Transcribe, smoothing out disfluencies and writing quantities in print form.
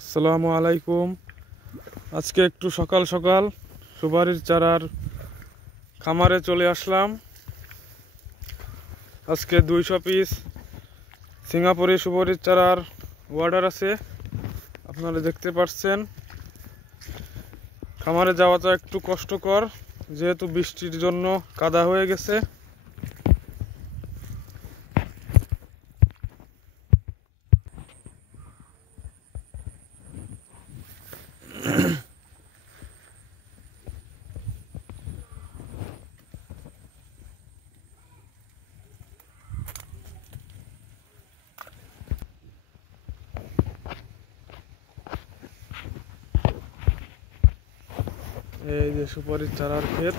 আসসালামু আলাইকুম। আজকে একটু সকাল সকাল সুপারির চারার খামারে চলে আসলাম। আজকে 200 পিস সিঙ্গাপুরি সুপারির চারার অর্ডার আছে, আপনারা দেখতে পাচ্ছেন। খামারে যাওয়াটা একটু কষ্টকর, যেহেতু বৃষ্টির জন্য কাদা হয়ে গেছে। এই যে সুপারির চারার ক্ষেত।